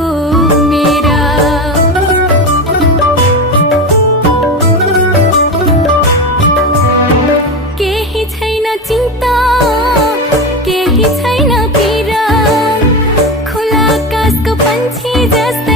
को मेरा। केही छैन चिन्ता, केही छैन पीरा, खुला आकाशको पंछी जस्तो